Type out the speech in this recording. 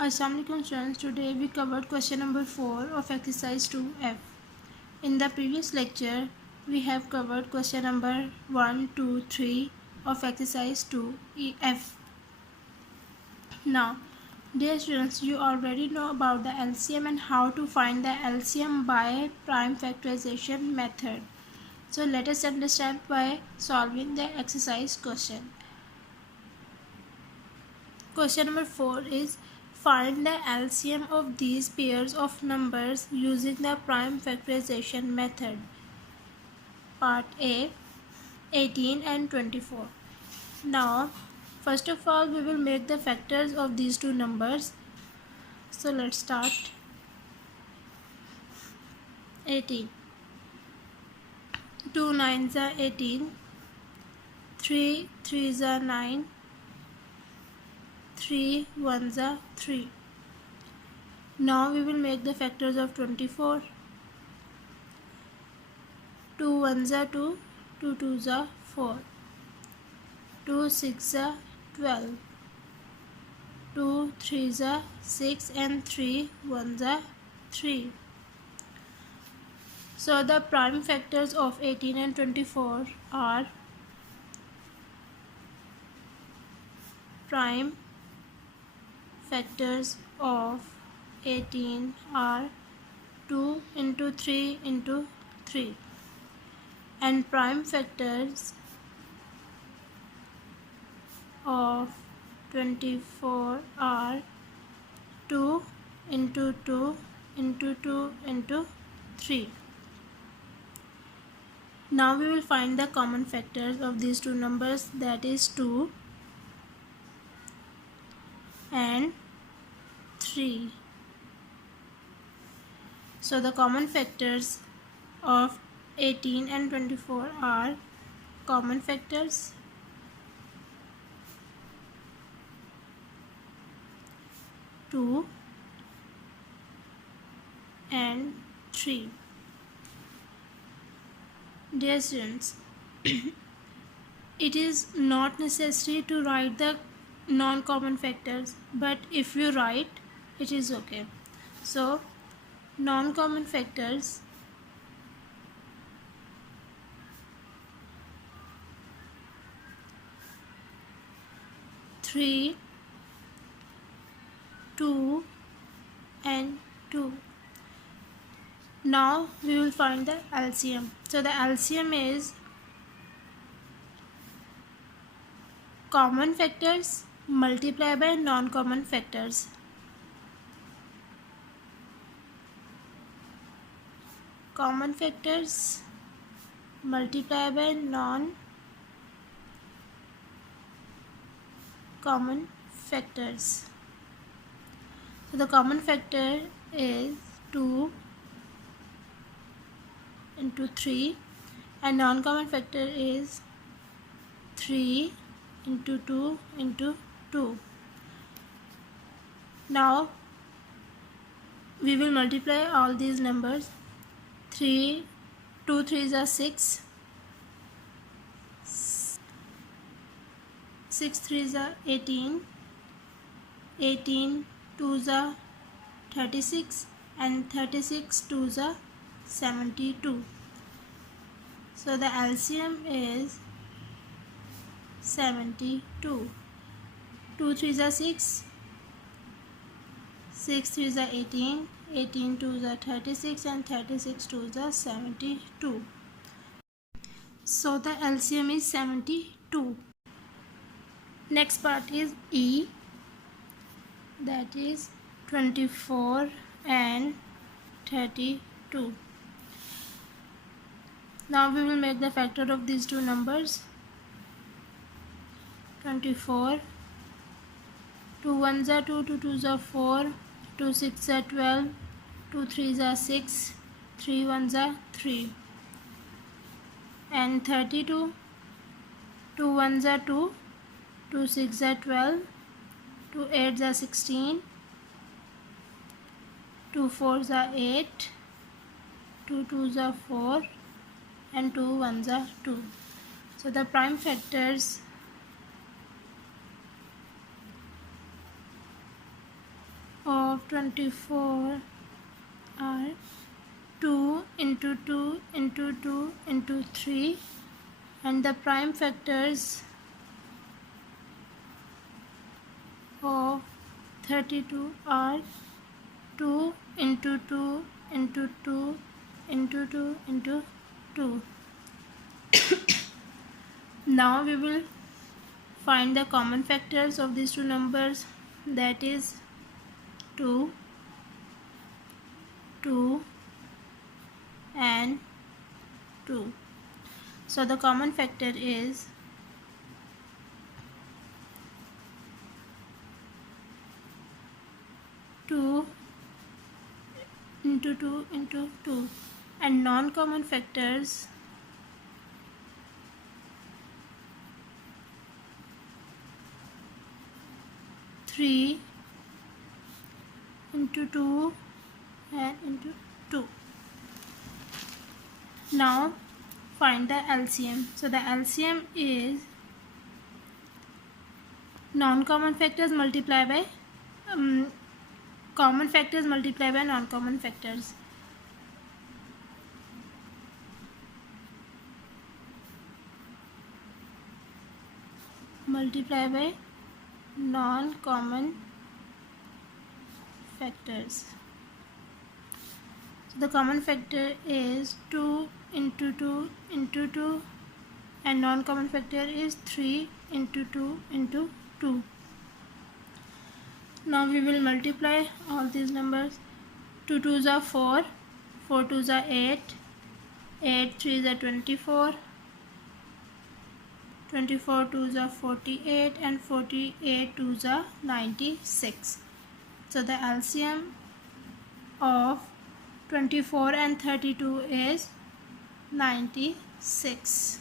Assalamualaikum students, today we covered question number 4 of exercise 2F. In the previous lecture, we have covered question number 1, 2, 3 of exercise 2EF. Now, dear students, you already know about the LCM and how to find the LCM by prime factorization method. So let us understand by solving the exercise question. Question number 4 is find the LCM of these pairs of numbers using the prime factorization method. Part A, 18 and 24. Now, first of all, we will make the factors of these two numbers. So let's start. 18. 2 9s are 18. 3 3s are 9. 3 1s are 3. Now we will make the factors of 24. 2 1s are 2, 2 2s are 4. 2 6 are 12. 2 3s are 6 and 3 1s are 3. So the prime factors of 18 and 24 are prime factors of 18 are 2 into 3 into 3 and prime factors of 24 are 2 into 2 into 2 into 3. Now we will find the common factors of these two numbers, that is 2 and 3. So the common factors of 18 and 24 are common factors 2 and 3. Dear students, it is not necessary to write the non-common factors, but if you write, it is okay. So non-common factors three, 2 and 2. Now we will find the LCM. So the LCM is common factors multiplied by non-common factors. Common factors multiplied by non-common factors. So the common factor is 2 into 3 and non-common factor is 3 into 2 into 2. Now we will multiply all these numbers. 2 3s are 6. 6 3s are 18. 18 2s are 36 and 36 2s are 72. So the LCM is 72. 2 3s are 6. 6 3s are 18. 18 2s are 36 and 36 2s are 72. So the LCM is 72. Next part is E, that is 24 and 32. Now we will make the factor of these two numbers. 24, 2 1s are 2, 2 2s are 4, 2 6 are 12, 2 3s are 6, 3 1s are 3 and 32. 2 1s are 2, 2 6 are 12, 2 8s are 16, 2 4s are 8, 2 2s are 4 and 2 1s are 2. So the prime factors of 24 are 2 into 2 into 2 into 3, and the prime factors of 32 are 2 into 2 into 2 into 2 into 2. Now we will find the common factors of these two numbers, that is 2, 2 and 2. So the common factor is 2 into 2 into 2, and non-common factors three into 2 and into 2. Now find the LCM. So the LCM is non-common factors multiplied by common factors multiplied by non-common factors. Multiply by non-common factors. So the common factor is 2 into 2 into 2, and non-common factor is 3 into 2 into 2. Now we will multiply all these numbers. 2 2s are 4, 4 2s are 8, 8 3s are 24, 24 2s are 48, and 48 2s are 96. So the LCM of 24 and 32 is 96.